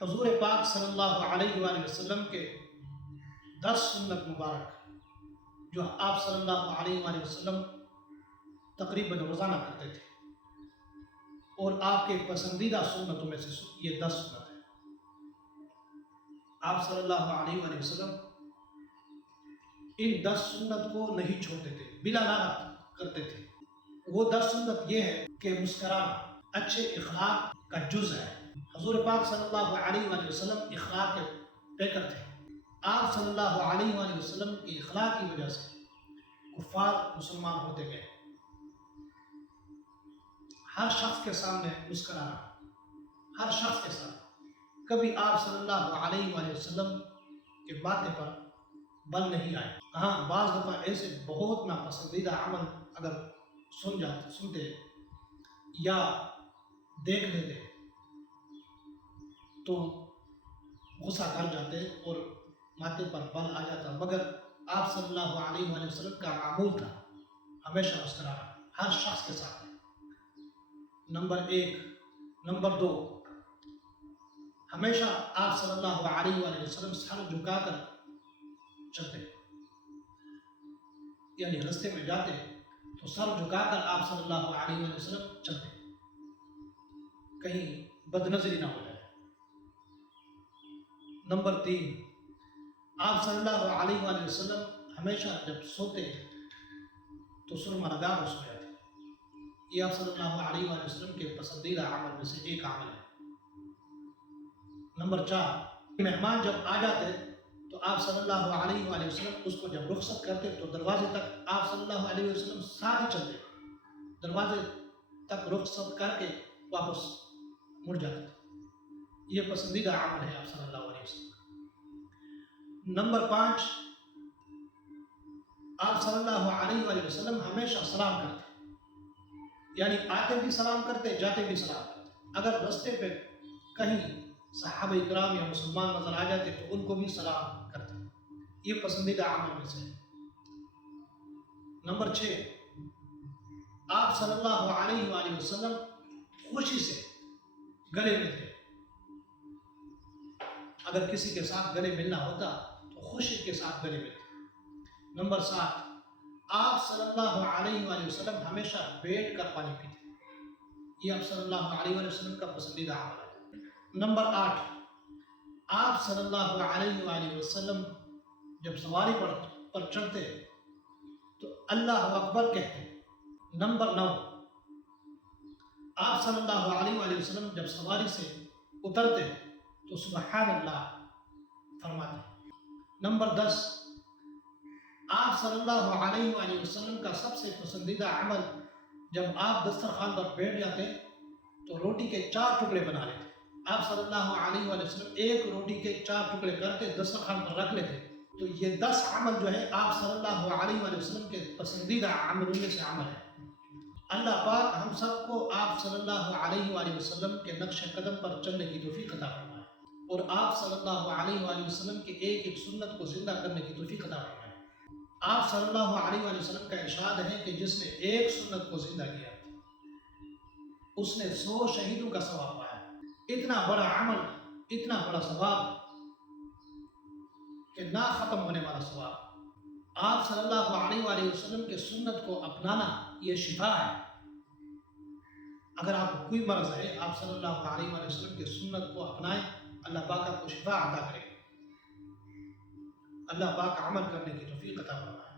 حضور پاک صلی اللہ علیہ وآلہ وسلم کے 10 سنت مبارک جو آپ صلی اللہ علیہ وآلہ وسلم تقریباً روزانہ کرتے تھے، اور آپ کے پسندیدہ سنتوں میں سے یہ 10 سنت ہیں۔ آپ صلی اللہ علیہ وآلہ وسلم ان 10 سنت کو نہیں چھوڑتے تھے، بلا ناغت کرتے تھے۔ وہ 10 سنت یہ ہے کہ مسکرانا اچھے اخلاق کا جز ہے۔ حضور پاک صلی اللہ علیہ وآلہ وسلم اخلاق کے پیکر تھے۔ آپ صلی اللہ علیہ وآلہ وسلم کی اخلاق کی وجہ سے کفار مسلمان ہوتے گئے۔ ہر شخص کے سامنے مسکرانا، ہر شخص کے ساتھ۔ کبھی آپ صلی اللہ علیہ وآلہ وسلم کے باتیں پر بل نہیں آئے۔ ہاں، بعض دفعہ ایسے بہت ناپسندیدہ عمل اگر سنتے یا دیکھ لیتے تو غصہ کر جاتے اور ماتھے پر بل آ جاتا، مگر آپ صلی اللہ علیہ وآلہ وسلم کا معمول تھا ہمیشہ مسکرانا ہر شخص کے ساتھ۔ نمبر 1۔ نمبر 2، ہمیشہ آپ صلی اللہ علیہ وآلہ وسلم سر جھکا کر چلتے، یعنی راستے میں جاتے تو سر جھکا کر آپ صلی اللہ علیہ وآلہ وسلم چلتے، کہیں بد نظری نہ ہو جائے۔ نمبر 3، آپ صلی اللہ علیہ وآلہ وسلم ہمیشہ جب سوتے تو سرما لگا کر سو جاتے۔ یہ آپ صلی اللہ علیہ وآلہ وسلم کے پسندیدہ عمل میں سے ایک عمل ہے۔ نمبر 4، مہمان جب آ جاتے تو آپ صلی اللہ علیہ وآلہ وسلم اس کو جب رخصت کرتے تو دروازے تک آپ صلی اللہ علیہ وسلم ساتھ ہی چلتے، دروازے تک رخصت کر کے واپس مڑ جاتے تھے۔ یہ پسندیدہ عمل ہے آپ صلی اللہ علیہ وسلم کا۔ نمبر 5، آپ صلی اللہ علیہ وآلہ وسلم ہمیشہ سلام کرتے، یعنی آتے بھی سلام کرتے، جاتے بھی سلام کرتے۔ اگر راستے پہ کہیں صحابہ اکرام یا مسلمان نظر آ جاتے تو ان کو بھی سلام کرتے۔ یہ پسندیدہ عمل میں سے ہے۔ نمبر 6، آپ صلی اللہ علیہ وآلہ وسلم خوشی سے گلے ملتے، اگر کسی کے ساتھ گلے ملنا ہوتا تو خوشی کے ساتھ گلے ملتے۔ نمبر 7، آپ صلی اللہ علیہ وآلہ وسلم ہمیشہ بیٹھ کر پانی پیتے، یہ آپ صلی اللہ علیہ وآلہ وسلم کا پسندیدہ عمل ہے۔ نمبر 8، آپ صلی اللہ علیہ وآلہ وسلم جب سواری پر چڑھتے تو اللہ اکبر کہتے۔ نمبر 9، آپ صلی اللہ علیہ وآلہ وسلم جب سواری سے اترتے تو سبحان اللہ فرماتے۔ نمبر 10، آپ صلی اللہ علیہ وآلہ وسلم کا سب سے پسندیدہ عمل جب آپ دسترخوان پر بیٹھ جاتے تو روٹی کے 4 ٹکڑے بنا لیتے۔ آپ صلی اللہ علیہ وآلہ وسلم ایک روٹی کے 4 ٹکڑے کر کے دسترخوان پر رکھ لیتے۔ تو یہ 10 عمل جو ہے آپ صلی اللہ علیہ وآلہ وسلم کے پسندیدہ عملوں میں سے عمل ہے۔ اللہ پاک ہم سب کو آپ صلی اللہ علیہ وآلہ وسلم کے نقش قدم پر چلنے کی توفیق عطا فرمائے، اور آپ صلی اللہ علیہ وآلہ وسلم کے ایک ایک سنت کو زندہ کرنے کی توفیق عطا فرمائے۔ آپ صلی اللہ علیہ وآلہ وسلم کا ارشاد ہے کہ جس نے ایک سنت کو زندہ کیا اس نے 100 شہیدوں کا ثواب پایا۔ اتنا بڑا عمل، اتنا بڑا ثواب کہ نہ ختم ہونے والا ثواب۔ آپ صلی اللہ علیہ وآلہ وسلم کے سنت کو اپنانا یہ شفا ہے۔ اگر آپ کو کوئی مرض ہے، آپ صلی اللہ علیہ وآلہ وسلم کے سنت کو اپنائیں، اللہ پاک آپ کو شفا عطا کرے گا۔ اللہ پاک عمل کرنے کی توفیق عطا فرمائے۔